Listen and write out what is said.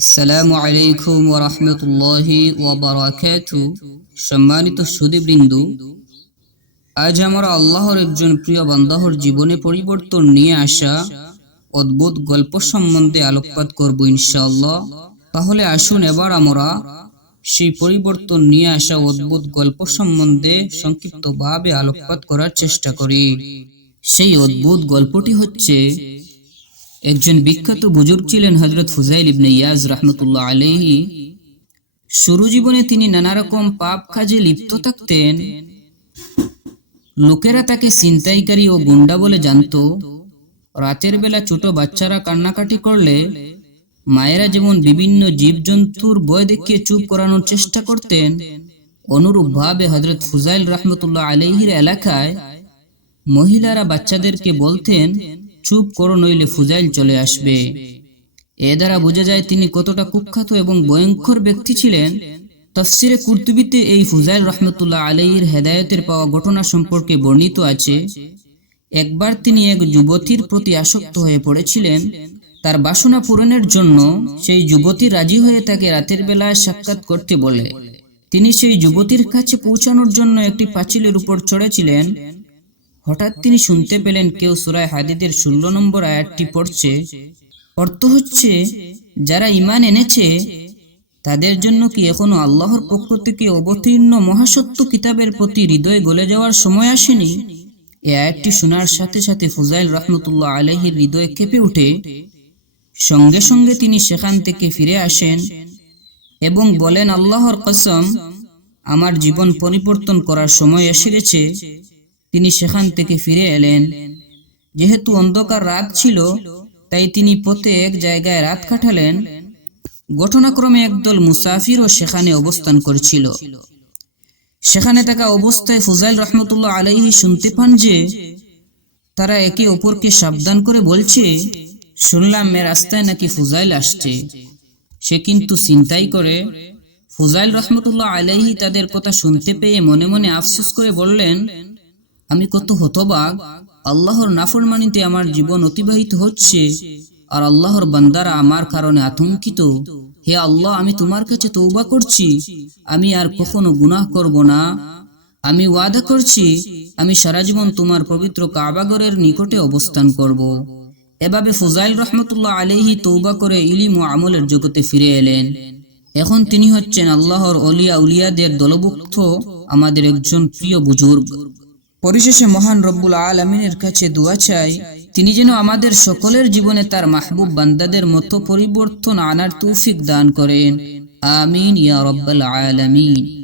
আসসালামু আলাইকুম রাহমাতুল্লাহি ওয়া বারাকাতু সম্মানিত সুদীবৃন্দ আজ আমরা আল্লাহর একজন প্রিয় বান্দাহর জীবনে পরিবর্তন নিয়ে আসা অদ্ভুত গল্প সম্বন্ধে আলোকপাত করব ইনশাআল্লাহ। তাহলে আসুন এবার আমরা সেই পরিবর্তন নিয়ে আসা অদ্ভুত গল্প সম্বন্ধে সংক্ষিপ্তভাবে আলোকপাত করার চেষ্টা করি। সেই অদ্ভুত গল্পটি হচ্ছে একজন বিখ্যাত বুজুর্গ ছিলেন হজরত ফুজাইল ইবনে ইয়াজ রহমতুল্লাহ আলাইহি। শুরু জীবনে তিনি নানা রকম পাপ কাজে লিপ্ত থাকতেন। লোকেরা তাকে ছিনতাইকারী ও গুন্ডা বলে জানতো। রাতের বেলা ছোট বাচ্চারা কান্নাকাটি করলে মায়েরা যেমন বিভিন্ন জীবজন্তুর বয় দেখিয়ে চুপ করানোর চেষ্টা করতেন, অনুরূপভাবে হজরত ফুজাইল রহমতুল্লাহ আলাইহির এলাকায় মহিলারা বাচ্চাদেরকে বলতেন চুপ করো নইলে ফুজাইল চলে আসবে। এ দ্বারা বোঝা যায় তিনি কতটা কুখ্যাত এবং ভয়ঙ্কর ব্যক্তি ছিলেন। তফসিরে কুর্তুবিতে এই ফুজাইল রহমতুল্লাহ আলাইহির হেদায়তের পাওয়া ঘটনা সম্পর্কে বর্ণিত আছে। একবার তিনি এক যুবতীর প্রতি আসক্ত হয়ে পড়েছিলেন। তার বাসনা পূরণের জন্য সেই যুবতী রাজি হয়ে তাকে রাতের বেলায় সাক্ষাৎ করতে বলে। তিনি সেই যুবতীর কাছে পৌঁছানোর জন্য একটি পাঁচিলের উপর চড়েছিলেন। হঠাৎ তিনি শুনতে পেলেন কেউ সুরায় হাদিদের ষোলো নম্বর আয়াতটি পড়ছে। অর্থ হচ্ছে, যারা ইমান এনেছে, তাদের জন্য কি এখনও আল্লাহর পক্ষ থেকে অবতীর্ণ মহাসত্য কিতাবের প্রতি হৃদয় গলে যাওয়ার সময় আসেনি? এ আয়াতটি শোনার সাথে সাথে ফুজাইল রহমতুল্লাহ আলহির হৃদয় কেঁপে উঠে সঙ্গে সঙ্গে তিনি সেখান থেকে ফিরে আসেন এবং বলেন, আল্লাহর কসম, আমার জীবন পরিবর্তন করার সময় এসে গেছে। তিনি সেখান থেকে ফিরে এলেন। যেহেতু অন্ধকার রাত ছিল, তাই তিনি পথে এক জায়গায় রাত কাটালেন। ঘটনাক্রমে একদল মুসাফিরও সেখানে অবস্থান করছিল। সেখানে থাকা অবস্থায় ফুজাইল রহমতুল্লাহ আলাইহি শুনতে পান যে, তারা একে অপরকে সাবধান করে বলছে, শুনলাম এ রাস্তায় নাকি ফুজাইল আসছে। সে কিন্তু চিন্তাই করে। ফুজাইল রহমতুল্লাহ আলাইহি তাদের কথা শুনতে পেয়ে মনে মনে আফসোস করে বললেন আমি কত হতবাগ আল্লাহর নাফরমানিতে আমার জীবন অতিবাহিত হচ্ছে আর আল্লাহর বান্দারা আমার কারণে আতঙ্কিত। হে আল্লাহ, আমি তোমার কাছে তৌবা করছি। আমি আর কখনো গুনাহ করব না। আমি ওয়াদা করছি, আমি সারা জীবন তোমার পবিত্র কাবাগরের নিকটে অবস্থান করব। এভাবে ফুজাইল রহমতুল্লাহ আলহি তৌবা করে ইলিম ও আমলের জগতে ফিরে এলেন। এখন তিনি হচ্ছেন আল্লাহর অলিয়া উলিয়াদের দলভুক্ত আমাদের একজন প্রিয় বুজুর্গ। পরিশেষে মহান রব্বুল আলমিনের কাছে দোয়া চাই, তিনি যেন আমাদের সকলের জীবনে তার মাহবুব বান্দাদের মতো পরিবর্তন আনার তৌফিক দান করেন। আমিন ইয়া রব্বাল আলামিন।